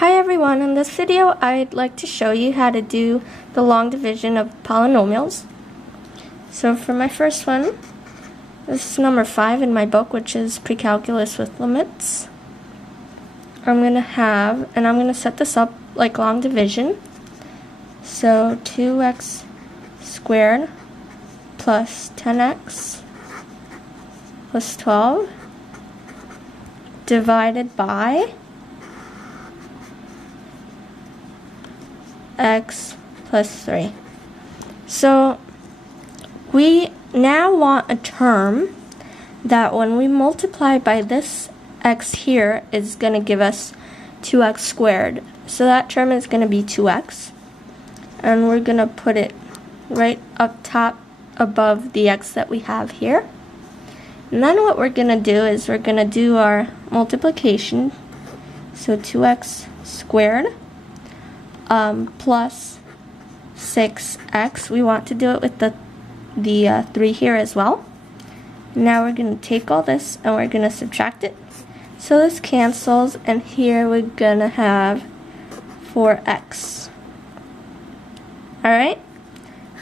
Hi everyone, in this video I'd like to show you how to do the long division of polynomials. So for my first one, this is number 5 in my book, which is Pre-Calculus with Limits. I'm going to set this up like long division. So 2x squared plus 10x plus 12 divided by x plus 3. So we now want a term that when we multiply by this x here is going to give us 2x squared. So that term is going to be 2x. And we're going to put it right up top above the x that we have here. And then what we're going to do is we're going to do our multiplication. So 2x squared plus 6x. We want to do it with the 3 here as well. Now we're going to take all this and we're going to subtract it. So this cancels, and here we're going to have 4x. Alright,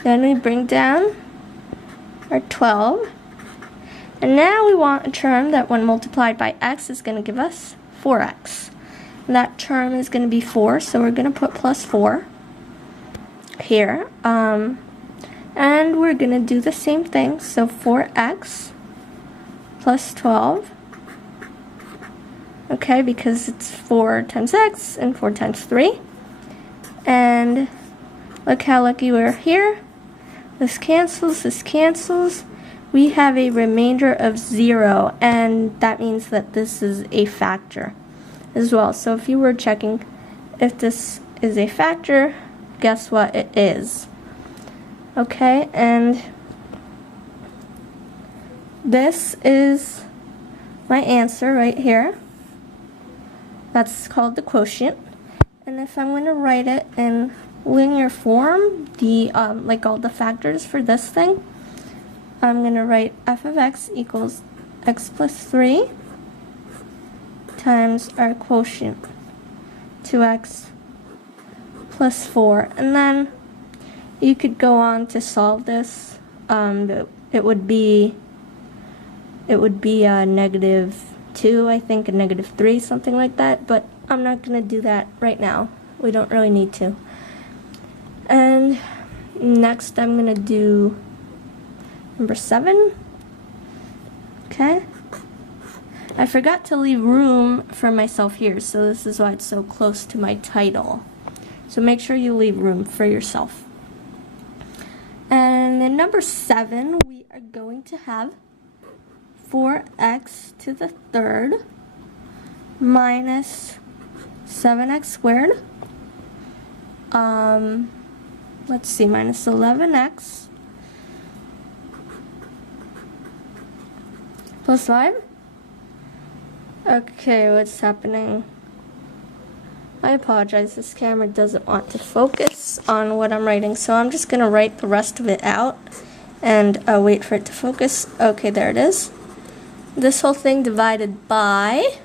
then we bring down our 12. And now we want a term that when multiplied by x is going to give us 4x. And that term is going to be 4, so we're going to put plus 4 here. And we're going to do the same thing, so 4x plus 12. Okay, because it's 4 times x and 4 times 3. And look how lucky we're here. This cancels. We have a remainder of 0, and that means that this is a factor as well. So if you were checking if this is a factor, guess what it is. Okay, and this is my answer right here. That's called the quotient. And if I'm going to write it in linear form, the like all the factors for this thing, I'm going to write f of x equals x plus 3 times our quotient, 2x plus 4. And then you could go on to solve this. It would be a negative 2, I think, a negative 3, something like that. But I'm not going to do that right now. We don't really need to. And next I'm going to do number 7. Okay. I forgot to leave room for myself here, so this is why it's so close to my title. So make sure you leave room for yourself. And in number 7, we are going to have 4x to the third minus 7x squared. Let's see, minus 11x plus 5. Okay, what's happening? I apologize, this camera doesn't want to focus on what I'm writing, so I'm just going to write the rest of it out and wait for it to focus. Okay, there it is. This whole thing divided by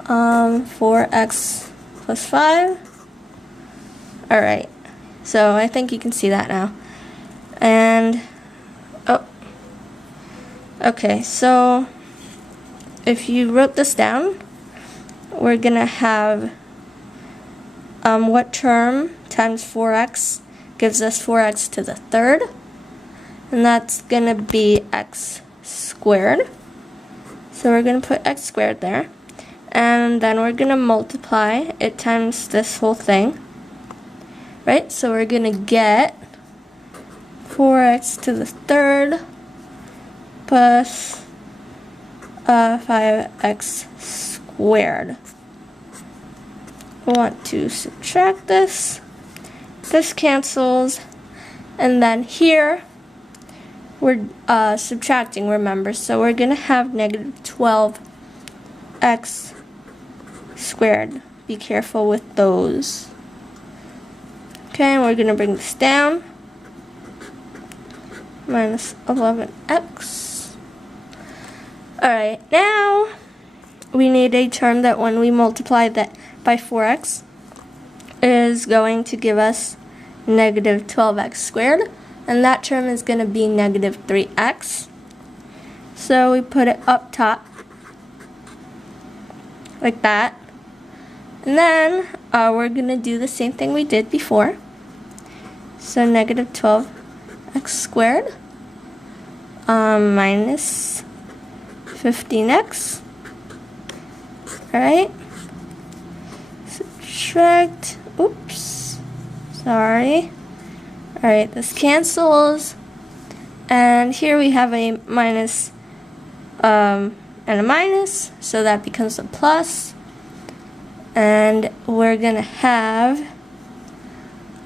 4x plus 5. Alright, so I think you can see that now. And, okay, so if you wrote this down, we're going to have what term times 4x gives us 4x to the third, and that's going to be x squared. So we're going to put x squared there, and then we're going to multiply it times this whole thing, right? So we're going to get 4x to the third plus 5x squared. We want to subtract this. This cancels, and then here we're subtracting, remember, so we're going to have negative 12x squared. Be careful with those. Okay, and we're going to bring this down. Minus 11x. Alright, now we need a term that when we multiply that by 4x is going to give us negative 12x squared, and that term is going to be negative 3x. So we put it up top like that, and then we're going to do the same thing we did before. So negative 12x squared minus 15x. Alright, subtract, oops, sorry. Alright, this cancels, and here we have a minus and a minus, so that becomes a plus, and we're gonna have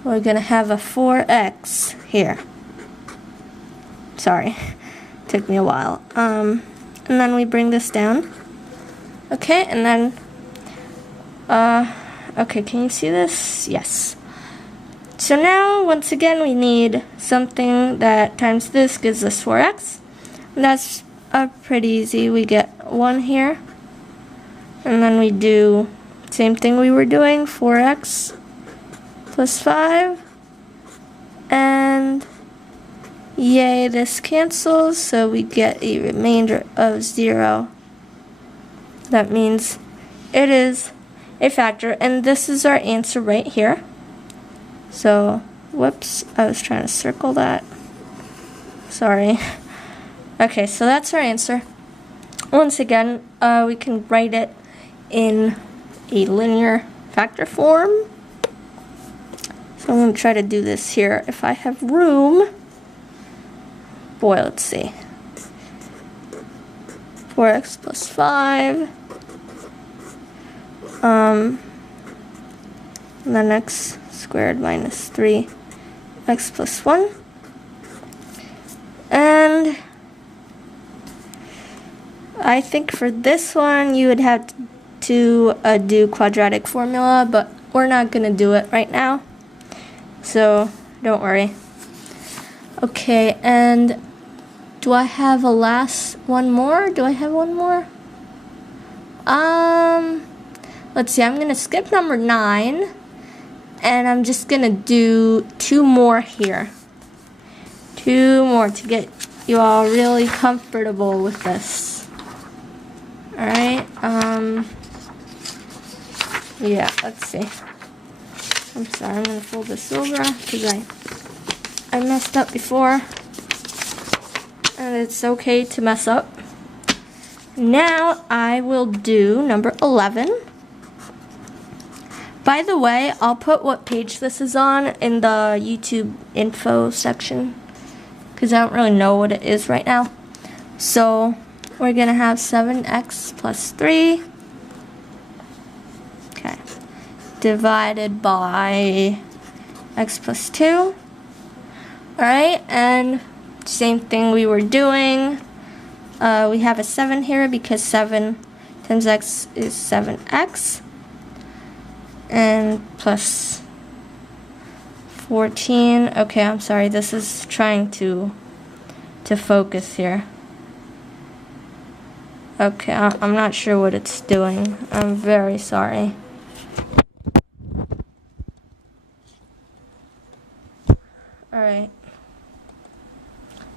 a 4x here. Sorry, took me a while. And then we bring this down. Okay, and then, okay, can you see this? Yes. So now, once again, we need something that times this gives us 4x. And that's pretty easy. We get 1 here. And then we do same thing we were doing, 4x plus 5. And yay, this cancels, so we get a remainder of 0. That means it is a factor, and this is our answer right here. So, whoops, I was trying to circle that. Sorry. Okay, so that's our answer. Once again, we can write it in a linear factor form. So I'm going to try to do this here if I have room. Boy, let's see. 4x plus 5. And then x squared minus 3x plus 1. And I think for this one you would have to do quadratic formula, but we're not going to do it right now. So don't worry. Okay, and do I have a last one more? Do I have one more? Let's see, I'm going to skip number 9, and I'm just going to do 2 more here. 2 more to get you all really comfortable with this. Alright, yeah, let's see. I'm sorry, I'm going to fold this over because I messed up before. And it's okay to mess up. Now I will do number 11. By the way, I'll put what page this is on in the YouTube info section, because I don't really know what it is right now. So we're going to have 7x plus 3. Okay. Divided by x plus 2. Alright, and same thing we were doing. We have a 7 here because 7 times x is 7x. And plus 14. Okay, I'm sorry. This is trying to focus here. Okay, I'm not sure what it's doing. I'm very sorry. Alright.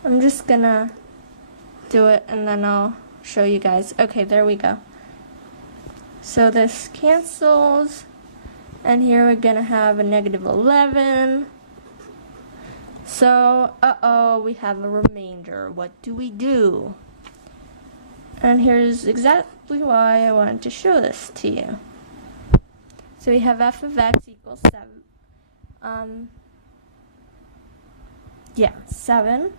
I'm just gonna do it and then I'll show you guys. Okay, there we go. So this cancels. And here we're going to have a negative 11. So, we have a remainder. What do we do? And here's exactly why I wanted to show this to you. So we have f of x equals 7. 7.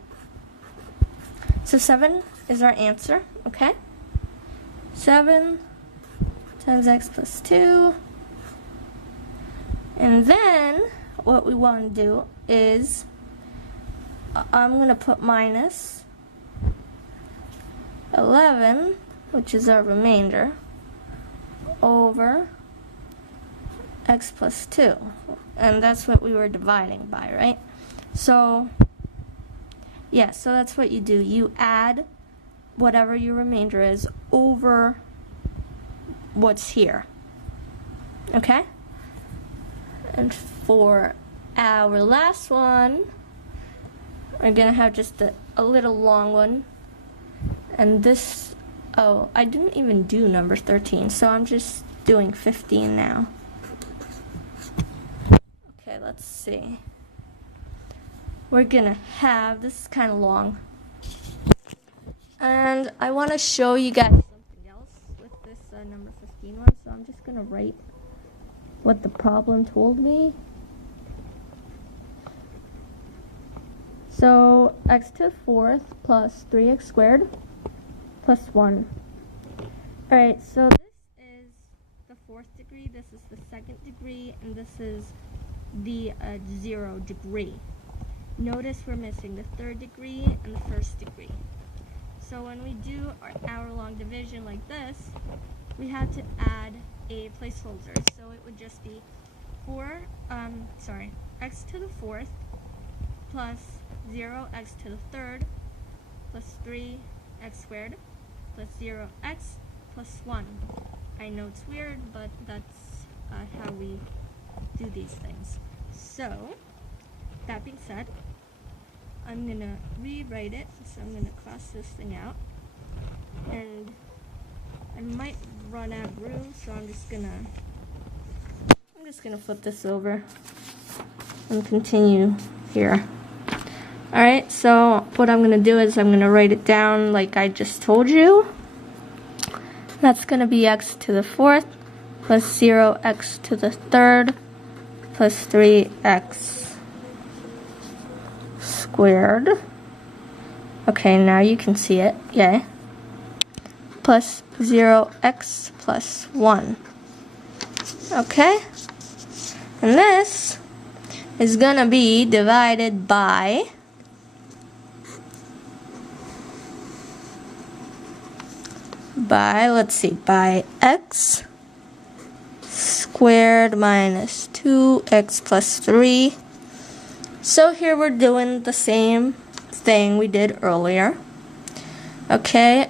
So 7 is our answer, okay? 7 times x plus 2. And then, what we want to do is, I'm going to put minus 11, which is our remainder, over x plus 2. And that's what we were dividing by, right? So, yeah, so that's what you do. You add whatever your remainder is over what's here. Okay? And for our last one, we're gonna have just a little long one. And this, oh, I didn't even do number 13, so I'm just doing 15 now. Okay, let's see. We're gonna have, this is kind of long. And I want to show you guys something else with this number 15 one, so I'm just gonna write what the problem told me. So x to the 4th plus 3x squared plus 1. Alright, so this is the 4th degree, this is the 2nd degree, and this is the 0 degree. Notice we're missing the 3rd degree and the 1st degree. So when we do our hour-long division like this, we had to add a placeholder. So it would just be x to the 4th plus 0x to the 3rd plus 3x squared plus 0x plus 1. I know it's weird, but that's how we do these things. So, that being said, I'm going to rewrite it. So I'm going to cross this thing out. And I might run out of room, so I'm just going to flip this over and continue here. Alright, so what I'm going to do is I'm going to write it down like I just told you. That's going to be x to the 4th plus 0x to the 3rd plus 3x squared. Okay, now you can see it. Yay. Plus 0x plus 1. Okay? And this is going to be divided by by x squared minus 2x plus 3. So here we're doing the same thing we did earlier. Okay,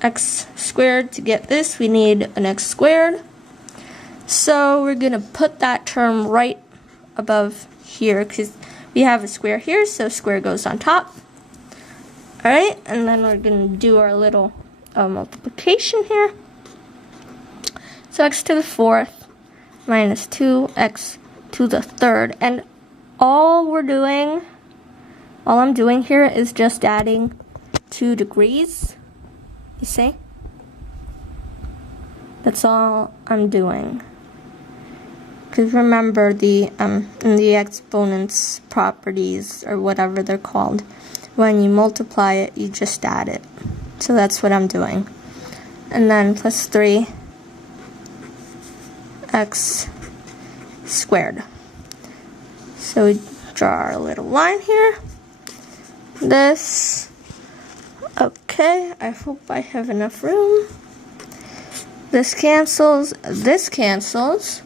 x squared, to get this we need an x squared. So we're going to put that term right above here because we have a square here, so square goes on top. Alright, and then we're going to do our little multiplication here. So x to the 4th minus 2x to the 3rd. And all I'm doing here is just adding 2 degrees. You see? That's all I'm doing. Because remember in the exponents properties, or whatever they're called, when you multiply it, you just add it. So that's what I'm doing. And then plus 3x squared. So we draw our little line here. This. Okay, I hope I have enough room. This cancels. This cancels.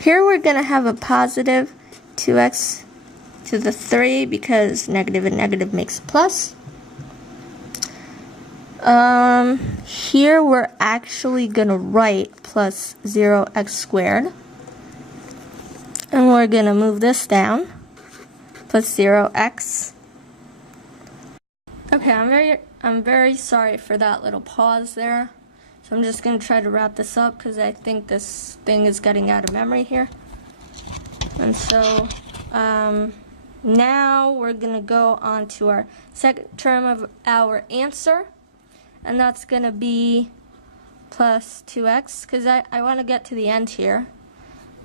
Here we're going to have a positive 2x to the 3 because negative and negative makes a plus. Here we're actually going to write plus 0x squared. And we're going to move this down. Plus 0x. Okay, I'm very sorry for that little pause there. So I'm just going to try to wrap this up because I think this thing is getting out of memory here. And so now we're going to go on to our second term of our answer. And that's going to be plus 2x because I want to get to the end here.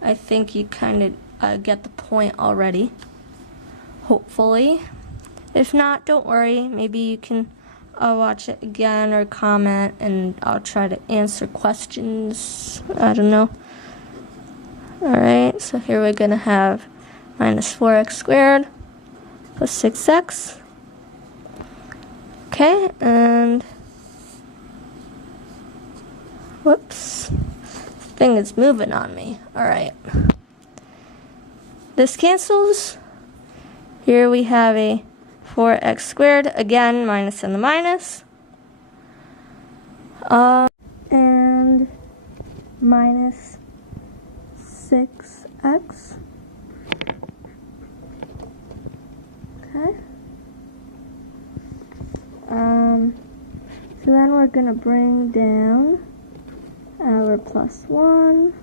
I think you kind of get the point already. Hopefully. If not, don't worry. Maybe you can watch it again or comment and I'll try to answer questions. I don't know. Alright, so here we're going to have minus 4x squared plus 6x. Okay, and whoops. This thing is moving on me. Alright. This cancels. Here we have a 4x squared, again, minus and the minus. And minus 6x. Okay. So then we're going to bring down our plus 1.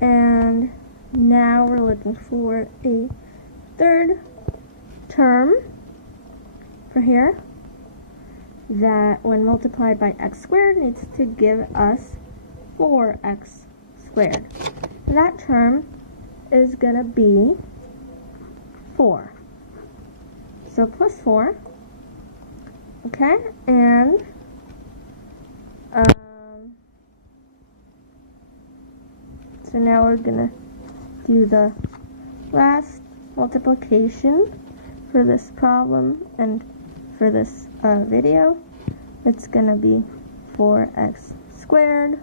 And now we're looking for a third term for here that when multiplied by x squared needs to give us 4x squared. And that term is going to be 4. So plus 4. Okay, and so now we're going to do the last multiplication for this problem and for this video. It's going to be 4x squared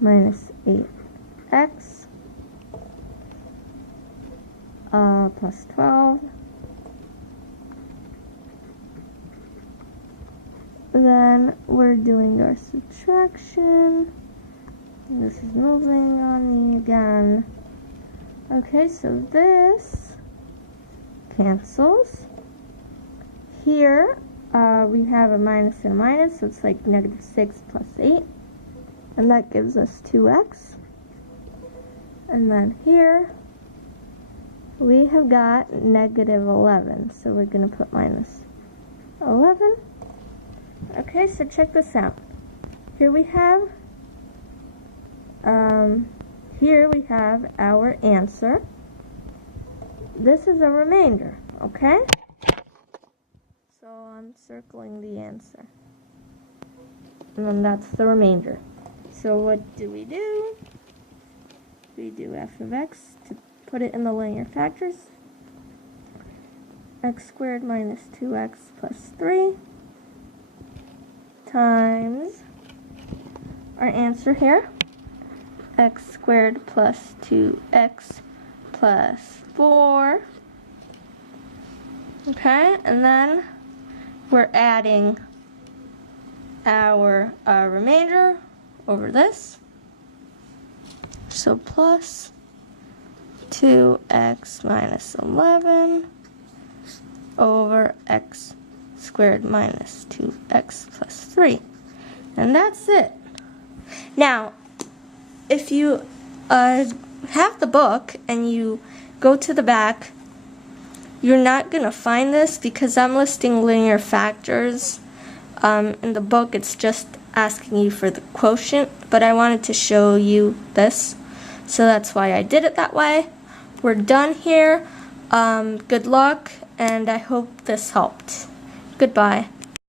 minus 8x plus 12. Then we're doing our subtraction. This is moving on me again. Okay, so this cancels. Here we have a minus and a minus, so it's like negative 6 plus 8. And that gives us 2x. And then here we have got negative 11, so we're going to put minus 11. Okay, so check this out. Here we have our answer. This is a remainder, okay? So I'm circling the answer. And then that's the remainder. So what do? We do f of x to put it in the linear factors. X squared minus 2x plus 3 times our answer here, x squared plus 2x plus 4. Okay, and then we're adding our remainder over this. So plus 2x minus 11 over x squared minus 2x plus 3. And that's it. Now, if you have the book and you go to the back, you're not going to find this because I'm listing linear factors. In the book, it's just asking you for the quotient, but I wanted to show you this, so that's why I did it that way. We're done here. Good luck, and I hope this helped. Goodbye.